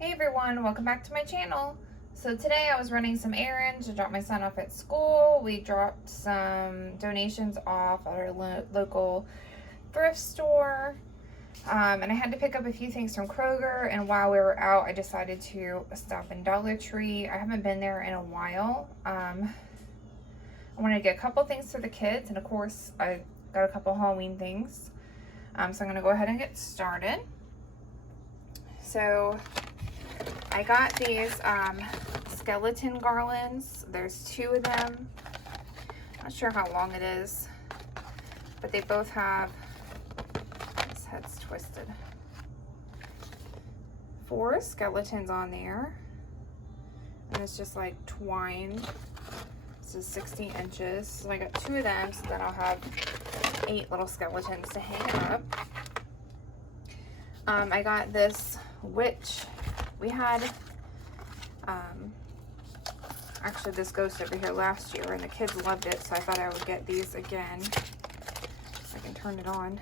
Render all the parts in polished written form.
Hey everyone, welcome back to my channel. So today I was running some errands to drop my son off at school. We dropped some donations off at our local thrift store. And I had to pick up a few things from Kroger, and while we were out I decided to stop in Dollar Tree. I haven't been there in a while. I wanted to get a couple things for the kids, and of course I got a couple Halloween things. So I'm going to go ahead and get started. So I got these skeleton garlands. There's two of them. Not sure how long it is, but they both have, this head's twisted, 4 skeletons on there, and it's just like twine. This is 60 inches, so I got 2 of them, so then I'll have 8 little skeletons to hang up. I got this witch. We had actually this ghost over here last year, and the kids loved it, so I thought I would get these again. I can turn it on.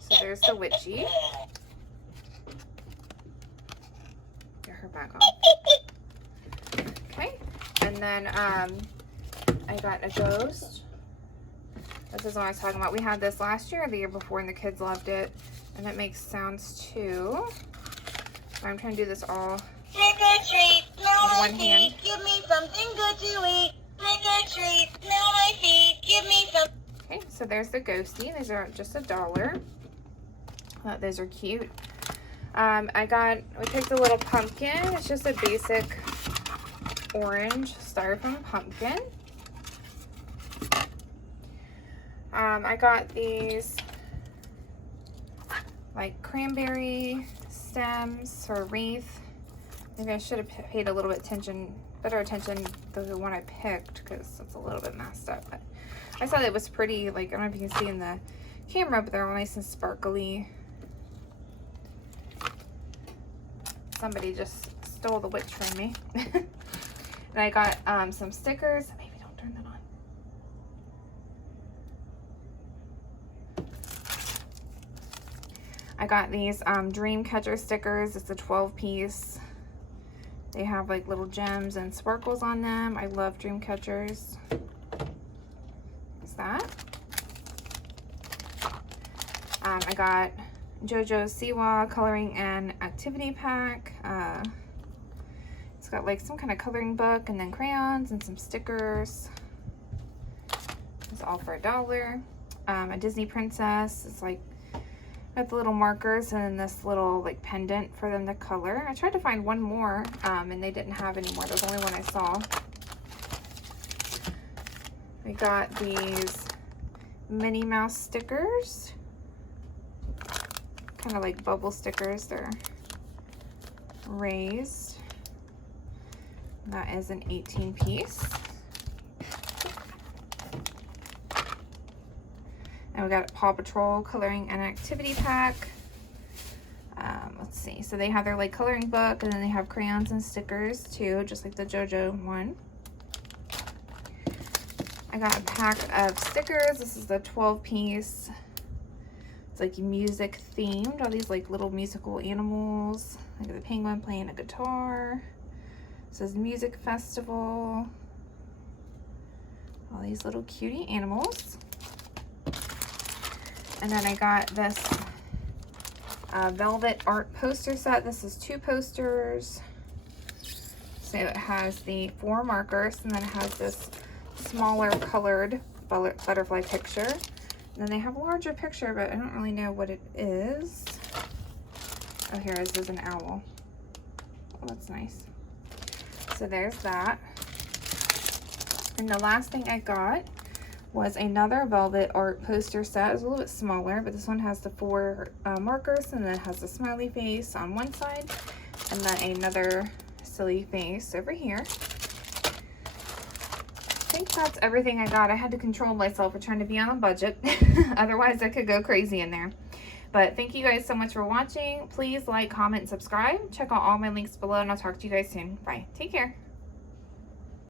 So there's the witchy. Get her back on. Okay, and then I got a ghost. This is what I was talking about. We had this last year or the year before, and the kids loved it. And it makes sounds too. So I'm trying to do this all Trick or treat, smell my one feet, hand. give me something good to eat. Trick or treat, smell my feet, give me some. Okay, so there's the ghosty. These are just $1. Those are cute. We picked a little pumpkin. It's just a basic orange styrofoam pumpkin. I got these like cranberry stems or wreath. Maybe I should have paid a little bit better attention to the one I picked, because it's a little bit messed up. But I thought it was pretty. Like, I don't know if you can see in the camera, but they're all nice and sparkly. Somebody just stole the witch from me. And I got some stickers. Maybe don't turn that on. I got these dream catcher stickers. It's a 12-piece. They have like little gems and sparkles on them. I love dream catchers. What's that? I got Jojo Siwa coloring and activity pack. It's got like some kind of coloring book, and then crayons and some stickers. It's all for $1. A Disney princess. It's like got the little markers and then this little like pendant for them to color. I tried to find one more, and they didn't have any more. There was the only one I saw. I got these Minnie Mouse stickers. Kind of like bubble stickers. They're raised. That is an 18-piece. And we got Paw Patrol coloring and activity pack. Let's see. So they have their like coloring book, and then they have crayons and stickers too, just like the Jojo one. I got a pack of stickers. This is the 12-piece. It's like music themed. All these like little musical animals. Like the penguin playing a guitar. It says music festival. All these little cutie animals. And then I got this velvet art poster set. This is 2 posters. So it has the 4 markers, and then it has this smaller colored butterfly picture. And then they have a larger picture, but I don't really know what it is. Oh, here it is. There's an owl. Oh, that's nice. So there's that. And the last thing I got was another velvet art poster set. It's a little bit smaller, but this one has the 4 markers, and then it has a smiley face on one side, and then another silly face over here. I think that's everything I got. I had to control myself for trying to be on a budget. Otherwise, I could go crazy in there. But thank you guys so much for watching. Please like, comment, and subscribe. Check out all my links below, and I'll talk to you guys soon. Bye. Take care.